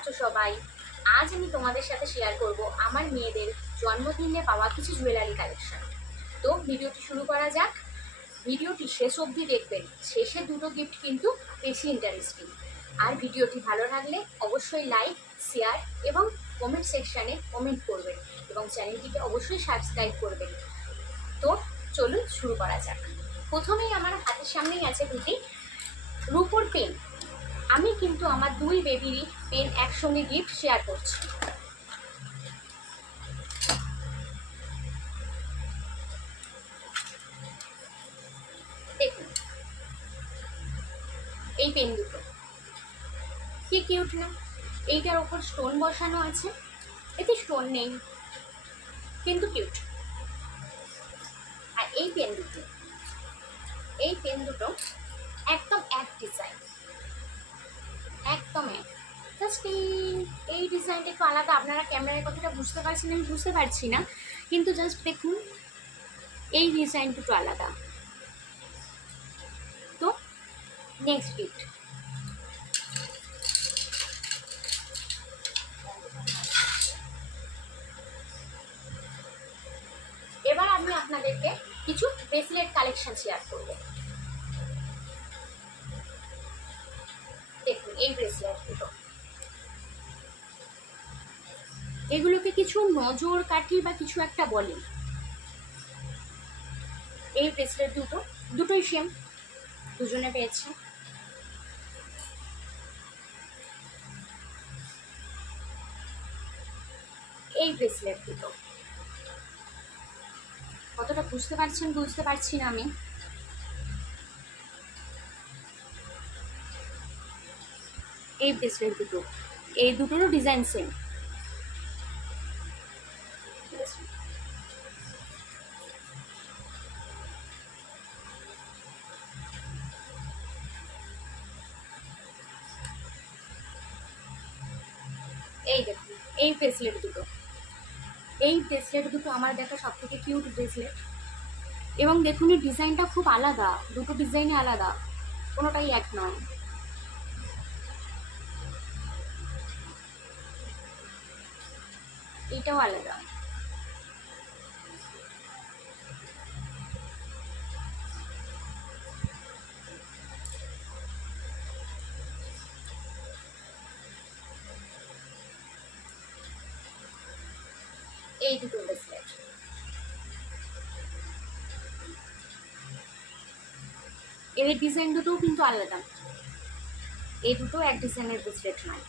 আছো সবাই? আজ আমি তোমাদের সাথে শেয়ার করব আমার মেয়েদের জন্মদিনে পাওয়া কিছু জুয়েলারি কালেকশন। তো ভিডিওটি শুরু করা যাক। ভিডিওটি শেষ অবধি দেখবেন, শেষে দুটো গিফট কিন্তু বেশি ইন্টারেস্টিং। আর ভিডিওটি ভালো লাগলে অবশ্যই লাইক, শেয়ার এবং কমেন্ট সেকশানে কমেন্ট করবেন এবং চ্যানেলটিকে অবশ্যই সাবস্ক্রাইব করবেন। তো চলুন শুরু করা যাক। প্রথমেই আমার হাতের সামনেই আছে দুটি রূপোর পেন। আমি কিন্তু আমার দুই বেবিরই পেন একসঙ্গে গিফট শেয়ার করছি। দেখুন এই পেন দুটো কি কিউট না? এইটার ওপর স্টোন বসানো আছে, এতে স্টোন নেই কিন্তু কিউট। আর এই পেন দুটো একদম এক ডিজাইন, একদম এক। জাস্ট এই ডিজাইনটা একটু আলাদা। আপনারা ক্যামেরায় কথাটা বুঝতে পারছেন, আমি বুঝতে পারছি না, কিন্তু জাস্ট দেখুন এই ডিজাইন দুটো আলাদা। তো নেক্সট গিফট, এবার আমি আপনাদেরকে কিছু ব্রেসলেট কালেকশন শেয়ার করব। দেখুন এই ব্রেসলেট দুটো, এগুলোকে কিছু নজর কাঠি বা কিছু একটা বলে। এই ব্রেসলেট দুটোই সেম, দুজনে পেয়েছে। এই ব্রেসলেট দুটো কতটা বুঝতে পারছেন বুঝতে পারছি না আমি। এই ব্রেসলেট দুটো, এই দুটোরও ডিজাইন সেম। এই দেখুন এই ব্রেসলেট দুটো আমার দেখা সব থেকে কিউট ব্রেসলেট। এবং দেখুন এই ডিজাইনটা খুব আলাদা, দুটো ডিজাইনে আলাদা, কোনোটাই এক নয়। এইটাও আলাদা। এই দুটো ব্রেসলেট, এর ডিজাইন দুটোও কিন্তু আলাদা। এই দুটো এক ডিজাইনের ব্রেসলেট নয়।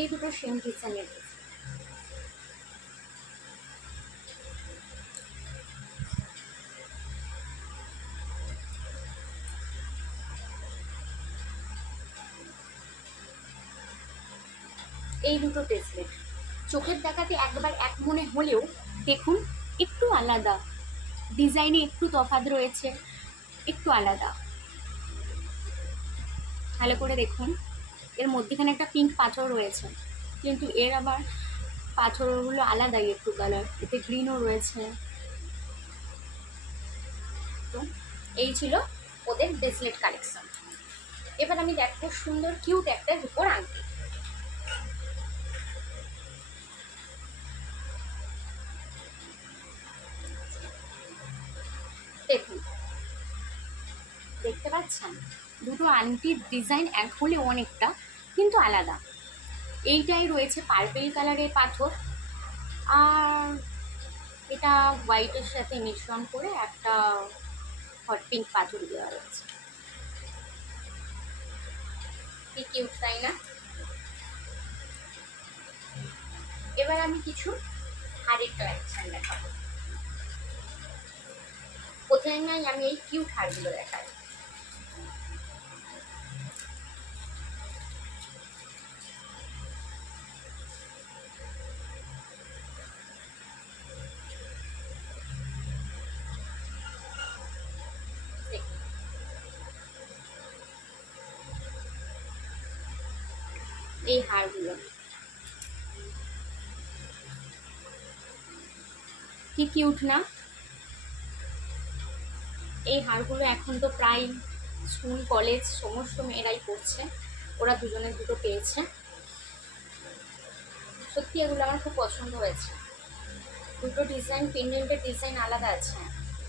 এই দুটো সেম ডিজাইনের। এই দুটো ব্রেসলেট চোখের দেখাতে একবার এক মনে হলেও দেখুন একটু আলাদা, ডিজাইনে একটু তফাৎ রয়েছে, একটু আলাদা। ভালো করে দেখুন, এর মধ্যেখানে একটা পিঙ্ক পাথর রয়েছে, কিন্তু এর আবার পাথরগুলো আলাদাই একটু কালার, এতে গ্রিনও রয়েছে। তো এই ছিল ওদের ব্রেসলেট কালেকশন। এবার আমি দেখবো সুন্দর কিউট একটা রূপোর আংটি। দেখুন দেখতে পাচ্ছেন দুটো আংটির ডিজাইন এক হলে অনেকটা, কিন্তু আলাদা। এইটাই রয়েছে পার্পেল কালারের পাথর, আর এটা হোয়াইটের সাথে মিশ্রণ করে একটা হট পিঙ্ক পাথর দেওয়া রয়েছে। কি কিউট তাই না? এবার আমি কিছু হারের কালেকশন দেখাবো। কোথায় নাই আমি এই কিউট হারগুলো দেখাই। এই হারগুলো কি কিউট না? এই হারগুলো এখন তো প্রায় স্কুল কলেজ সমস্ত মেয়েরাই পড়ছে। ওরা দুজনে দুটো পেয়েছে। সত্যি এগুলো আমার খুব পছন্দ হয়েছে। দুটো ডিজাইন, পেন্ডেন্টের ডিজাইন আলাদা আছে।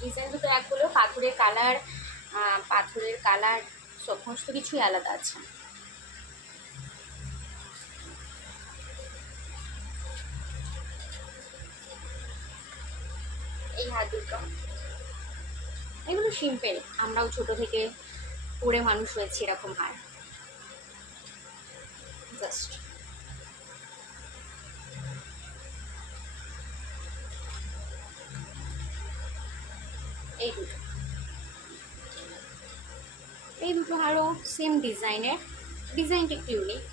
ডিজাইন দুটো এক হলেও পাথরের কালার সমস্ত কিছুই আলাদা আছে। এই হার দুটো, এগুলো সিম্পল, আমরাও ছোট থেকে পরে মানুষ হয়েছি এরকম হার। জাস্ট এই দুটো হারও সেম ডিজাইনের, ডিজাইনটা একটু ইউনিক।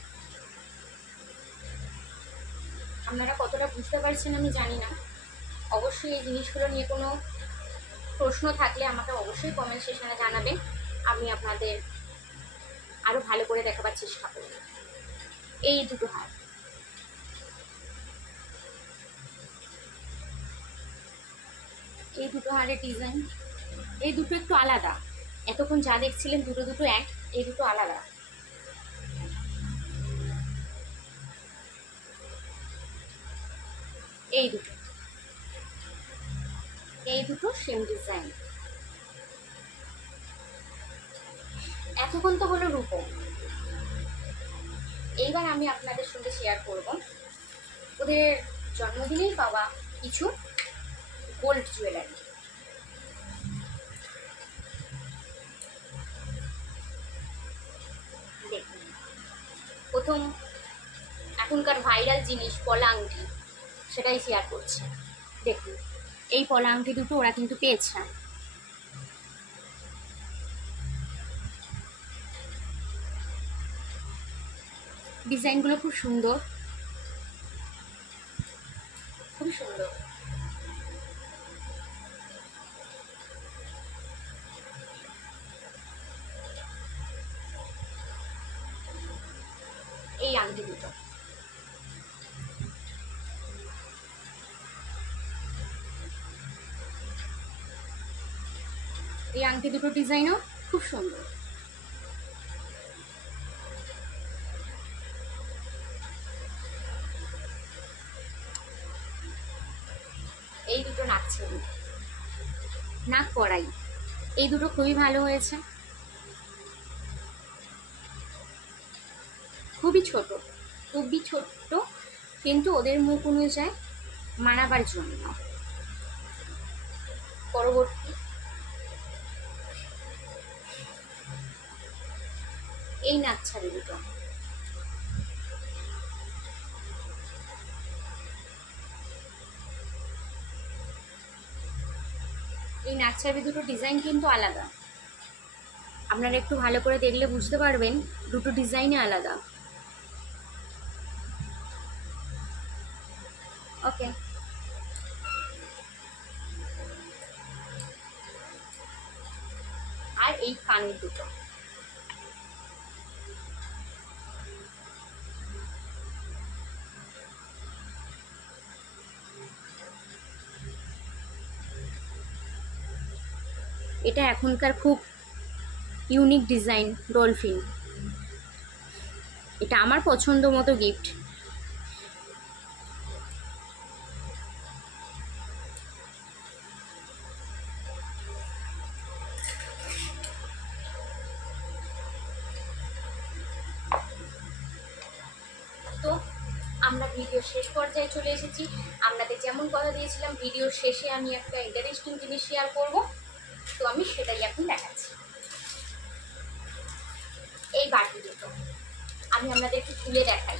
আপনারা কতটা বুঝতে পারছেন আমি জানি না। অবশ্যই এই জিনিসগুলো নিয়ে কোনো প্রশ্ন থাকলে আমাকে অবশ্যই কমেন্ট সেকশনে জানাবেন। আমি আপনাদের আরও ভালো করে দেখাবার চেষ্টা করব। এই দুটো হার, এই দুটো হারের ডিজাইন, এই দুটো একটু আলাদা। এতক্ষণ যা দেখছিলেন দুটো দুটো এক, এই দুটো আলাদা। এই দুটো সেম ডিজাইন। এতক্ষণ তো হলো রূপো। এইবার আমি আপনাদের সঙ্গে শেয়ার করব ওদের জন্মদিনেই পাওয়া কিছু গোল্ড জুয়েলারি। দেখুন, প্রথম এখনকার ভাইরাল জিনিস পলা আংটি, সেটাই শেয়ার করছি। দেখুন, এই পলা আংটি দুটো ওরা কিন্তু পেয়েছে। ডিজাইনগুলো খুব সুন্দর, খুবই সুন্দর। এই আংটি দুটো, এই আংটি দুটো ডিজাইনও খুব সুন্দর। এই দুটো নাক কড়াই, এই দুটো খুবই ভালো হয়েছে। খুবই ছোট কিন্তু ওদের মুখ অনুযায়ী মানাবার জন্য। পরবর্তী এই নাকছাবি দুটো, এই নাকছাবি দুটো ডিজাইন কিন্তু আলাদা। আপনারা একটু ভালো করে দেখলে বুঝতে পারবেন দুটো ডিজাইনই আলাদা। ওকে, আর এই কানের দুটো, এটা এখনকার খুব ইউনিক ডিজাইন ডলফিন। এটা আমার পছন্দ মতো গিফট। তো আমরা ভিডিও শেষ পর্যায়ে চলে এসেছি। আপনাদের যেমন কথা দিয়েছিলাম ভিডিওর শেষে আমি একটা ইন্টারেস্টিং জিনিস শেয়ার করব, তো আমি সেটাই এখন দেখাচ্ছি। এই বাটি দুটো আমি আপনাদের একটু খুলে দেখাই।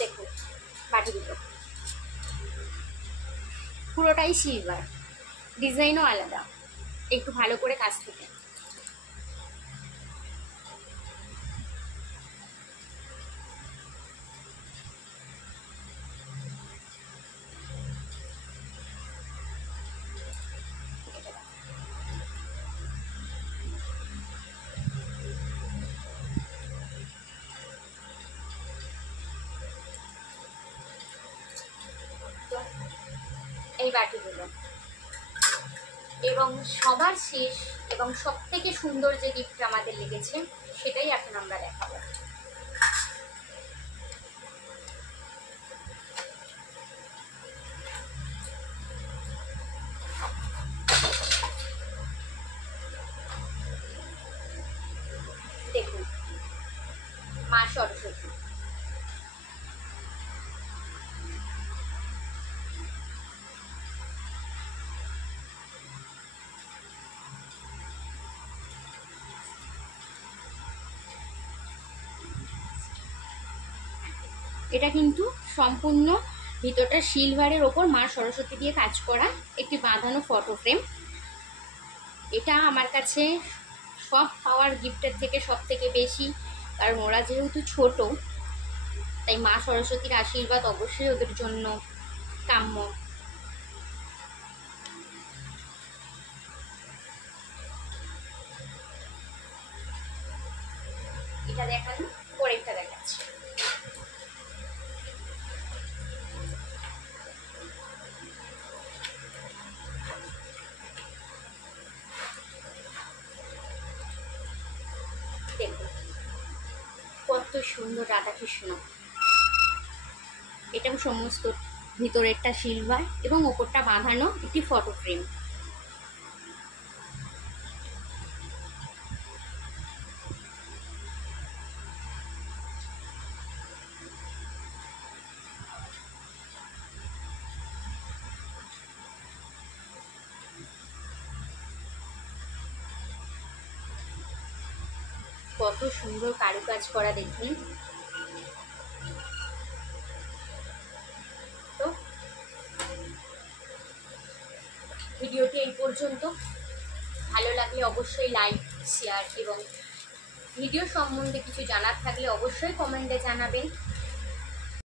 দেখুন, বাটি দুটো পুরোটাই সিলভার, ডিজাইনও আলাদা। একটু ভালো করে কাছ থেকে বাটিগুলো। এবং সবার শেষ এবং সব থেকে সুন্দর যে গিফট আমাদের লেগেছে সেটাই এখন আমরা দেখাবো। দেখুন, মা সরস্বতী। এটা কিন্তু সম্পূর্ণ ভিতরটা সিলভারের ওপর মা সরস্বতী দিয়ে কাজ করা একটি বাঁধানো ফটো ফ্রেম। এটা আমার কাছে সব পাওয়ার গিফটের থেকে সব থেকে বেশি, কারণ ওরা যেহেতু ছোট তাই মা সরস্বতীর আশীর্বাদ অবশ্যই ওদের জন্য কাম্য। এটা দেখান, পরেরটা দেখাচ্ছি। দেখুন কত সুন্দর রাধাকৃষ্ণ। এটা সমস্ত ভিতরেরটা সিলভার এবং ওপরটা বাঁধানো একটি ফটো ফ্রেম। কত সুন্দর কারুকাজ করা দেখুন। তো ভিডিওটি এই পর্যন্ত। ভালো লাগলে অবশ্যই লাইক, শেয়ার এবং ভিডিও সম্বন্ধে কিছু জানার থাকলে অবশ্যই কমেন্টে জানাবেন।